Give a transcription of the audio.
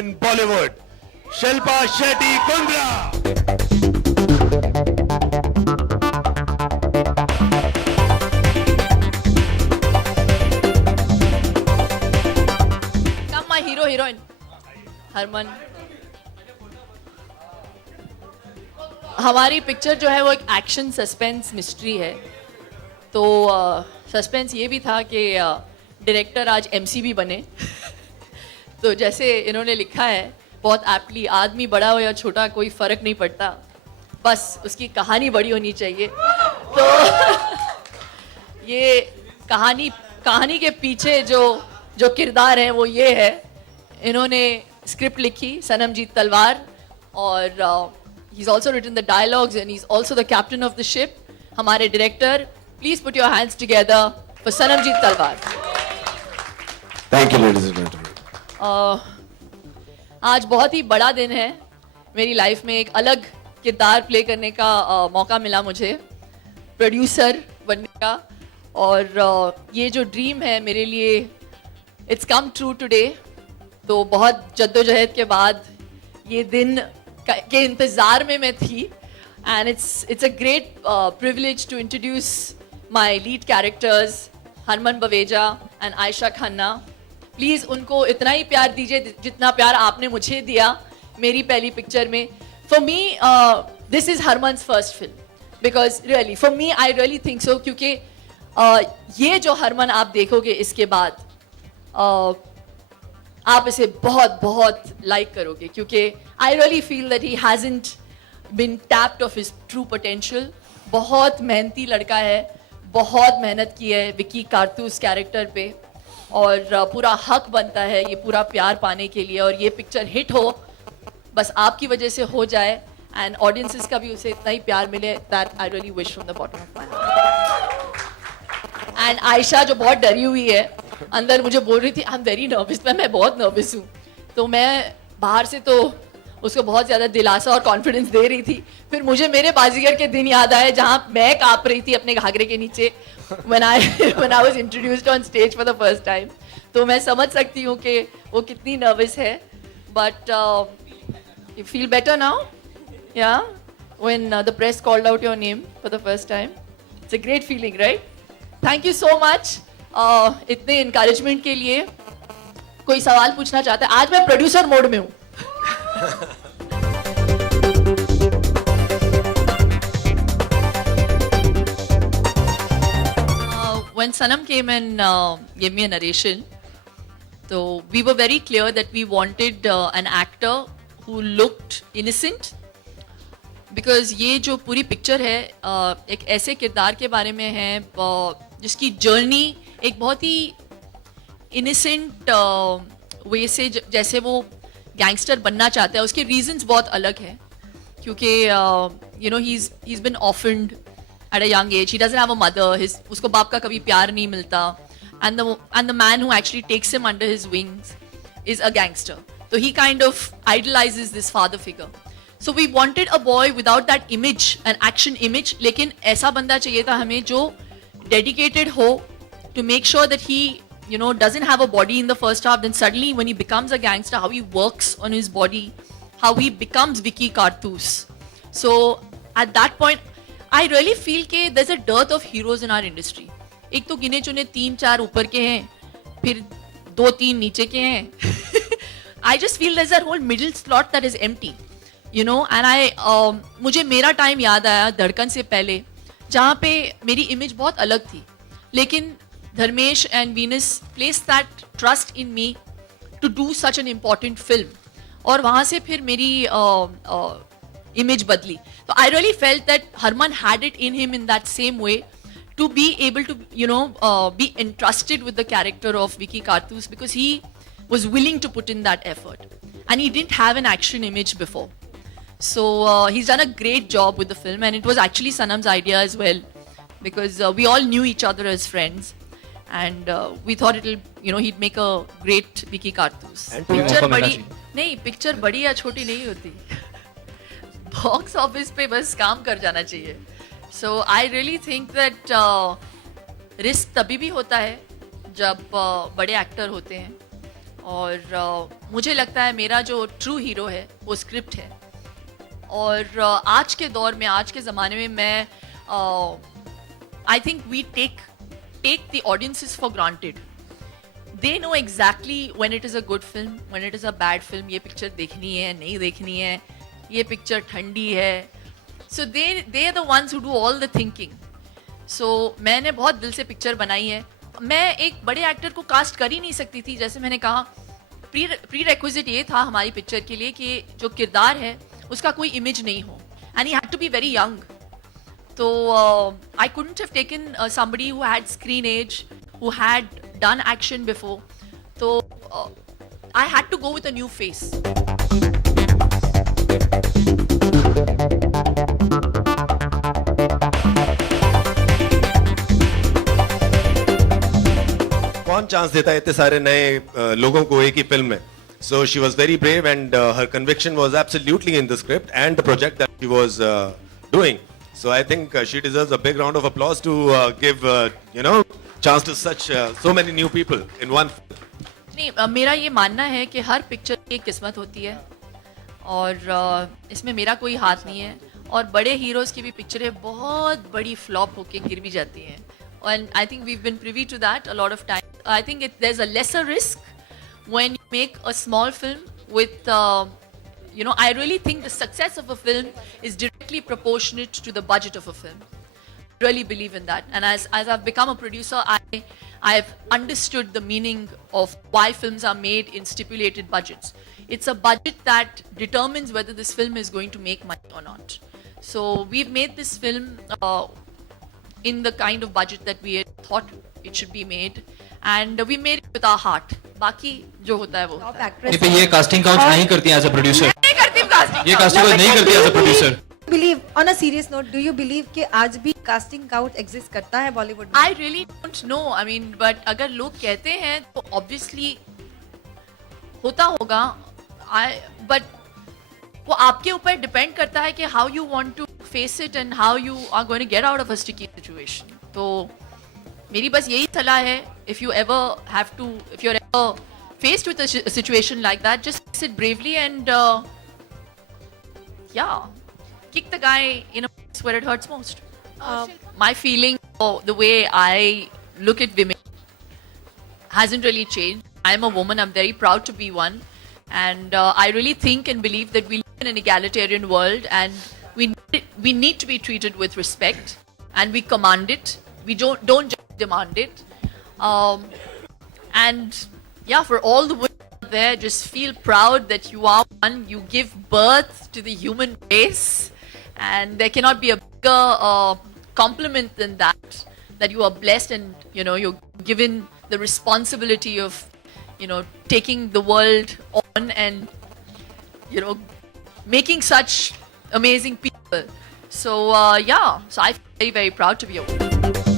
in Bollywood, Shilpa Shetty Kundra. Come my hero heroine, Harman. हमारी picture जो है वो एक एक्शन सस्पेंस मिस्ट्री है. तो सस्पेंस ये भी था कि डायरेक्टर आज एमसी भी बने. तो जैसे इन्होंने लिखा है बहुत एप्टली, आदमी बड़ा हो या छोटा कोई फ़र्क नहीं पड़ता, बस उसकी कहानी बड़ी होनी चाहिए. तो ये कहानी के पीछे जो किरदार है वो ये है. इन्होंने स्क्रिप्ट लिखी सनमजीत तलवार, और he's also written the dialogues and he's also the captain of the ship. हमारे director, please put your hands together for Sanamjeet तलवार. Thank you, ladies and gentlemen. आज बहुत ही बड़ा दिन है. मेरी लाइफ में एक अलग किरदार प्ले करने का मौका मिला मुझे, प्रोड्यूसर बनने का. और ये जो ड्रीम है मेरे लिए, इट्स कम ट्रू टुडे. तो बहुत जद्दोजहद के बाद ये दिन के इंतज़ार में मैं थी. And it's a great privilege to introduce my lead characters Harman Baweja and Ayesha Khanna. Please उनको इतना ही प्यार दीजिए जितना प्यार आपने मुझे दिया मेरी पहली पिक्चर में. For me this is Harman's first film, because really for me I really think so. क्योंकि ये जो हरमन आप देखोगे इसके बाद आप इसे बहुत बहुत लाइक करोगे, क्योंकि I really feel that he hasn't been tapped of his true potential. बहुत मेहनती लड़का है, बहुत मेहनत की है विकी कारतूस कैरेक्टर पे, और पूरा हक बनता है ये पूरा प्यार पाने के लिए. और ये पिक्चर हिट हो, बस आपकी वजह से हो जाए, एंड ऑडियंसेस का भी उसे इतना ही प्यार मिले. That I really wish from the bottom of my heart. And Ayesha जो बहुत डरी हुई है, अंदर मुझे बोल रही थी आई एम वेरी नर्वस. मैं बहुत नर्वस हूँ. तो मैं बाहर से तो उसको बहुत ज़्यादा दिलासा और कॉन्फिडेंस दे रही थी. फिर मुझे मेरे बाजीगर के दिन याद आए जहाँ मैं काँप रही थी अपने घाघरे के नीचे when I was introduced on stage for the first time. तो मैं समझ सकती हूँ कि वो कितनी नर्वस है. But you feel better now? Yeah? When the press called out your name for the first time. It's a great feeling, right? Thank you so much. इतने encouragement के लिए. कोई सवाल पूछना चाहता है? आज मैं प्रोड्यूसर मोड में हूँ. When Sanam came and gave me a narration, so we were very clear that we wanted an actor who looked innocent, because ये जो पूरी पिक्चर है एक ऐसे किरदार के बारे में है जिसकी जर्नी एक बहुत ही इनिसेंट वे से, जैसे वो गैंगस्टर बनना चाहता है. उसके रीजंस बहुत अलग हैं, क्योंकि you know he is been offend at a young age. He doesn't have a mother. उसको बाप का कभी प्यार नहीं मिलता. And the man who actually takes him under his wings is a gangster. So he kind of idolizes this father figure. So we wanted a boy without that image, an action image. लेकिन ऐसा बंदा चाहिए था हमें जो dedicated हो to make sure that he, you know, doesn't have a body in the first half. Then suddenly when he becomes a gangster, how he works on his body, how he becomes Vicky Karthus. So at that point, I really feel कि there's a dearth of heroes in our industry. एक तो गिने चुने 3-4 ऊपर के हैं, फिर 2-3 नीचे के हैं. I just feel there's a whole middle slot that is empty, you know. And मुझे मेरा टाइम याद आया धड़कन से पहले, जहाँ पे मेरी इमेज बहुत अलग थी, लेकिन Dharmesh and Venus placed that trust in me to do such an important film. और वहाँ से फिर मेरी image badli. So I really felt that Harman had it in him in that same way to be able to, you know, be entrusted with the character of Vicky Karthus, because he was willing to put in that effort, and he didn't have an action image before. So he's done a great job with the film, and it was actually Sanam's idea as well, because we all knew each other as friends, and we thought he'd make a great Vicky Karthus. Picture badi नहीं, picture बड़ी या छोटी नहीं होती. Box office पे बस काम कर जाना चाहिए. So I really think that risk तभी भी होता है जब बड़े एक्टर होते हैं, और मुझे लगता है मेरा जो ट्रू हीरो है वो स्क्रिप्ट है. और आज के दौर में, आज के ज़माने में मैं I think we take the audiences for granted. They know exactly when it is a good film, when it is a bad film. ये पिक्चर देखनी है, नहीं देखनी है, ये पिक्चर ठंडी है. So they are the ones who do all the thinking. So मैंने बहुत दिल से पिक्चर बनाई है. मैं एक बड़े एक्टर को कास्ट कर ही नहीं सकती थी. जैसे मैंने कहा, प्री रेक्विजिट ये था हमारी पिक्चर के लिए कि जो किरदार है उसका कोई इमेज नहीं हो, and he had to be very young. तो I couldn't have taken somebody who had screen age, who had done action before. So I had to go with a new face. कौन chance देता है इतने सारे नए लोगों को एक ही फिल्म में? So she was very brave and her conviction was absolutely in the script and the project that she was doing. So I think she deserves a big round of applause to give chance to such so many new people in one film. नहीं, मेरा ये मानना है कि हर picture की एक किस्मत होती है और इसमें मेरा कोई हाथ नहीं है. और बड़े हीरोज़ की भी पिक्चरें बहुत बड़ी फ्लॉप होके गिर भी जाती हैं. And I think we've been privy to that a lot of times. I think there's a lesser risk when you make a small film with, I really think the success of a film is directly proportionate to the budget of a film. I really believe in that. And as I've become a producer, I've understood the meaning of why films are made in stipulated budgets. It's a budget that determines whether this film is going to make money or not. So we've made this film in the kind of budget that we had thought it should be made, and we made it with our heart. बाकी जो होता है वो top actress पे ये casting count नहीं करती as a producer. नहीं करती casting. ये कास्टिंग काउंट नहीं करती as a producer. Believe on a serious note, do you believe कि आज भी कास्टिंग काउट एग्जिस्ट करता है बॉलीवुड में? I really don't know. I mean, but अगर लोग कहते हैं तो obviously होता होगा. But वो आपके ऊपर डिपेंड करता है कि how you want to face it and how you are going to get out of a sticky situation. तो मेरी बस यही सलाह है, if you're ever faced with a situation like that, just face it bravely and kick the guy in a place where it hurts most. My feeling, or the way I look at women hasn't really changed. I'm a woman, I'm very proud to be one, and I really think and believe that we live in an egalitarian world, and we need to be treated with respect, and we command it. We don't just demand it. And yeah, for all the women out there, just feel proud that you are one. You give birth to the human race, and there cannot be a bigger compliment than that. That you are blessed, and you're given the responsibility of taking the world on and making such amazing people. So so I feel very, very proud to be a woman.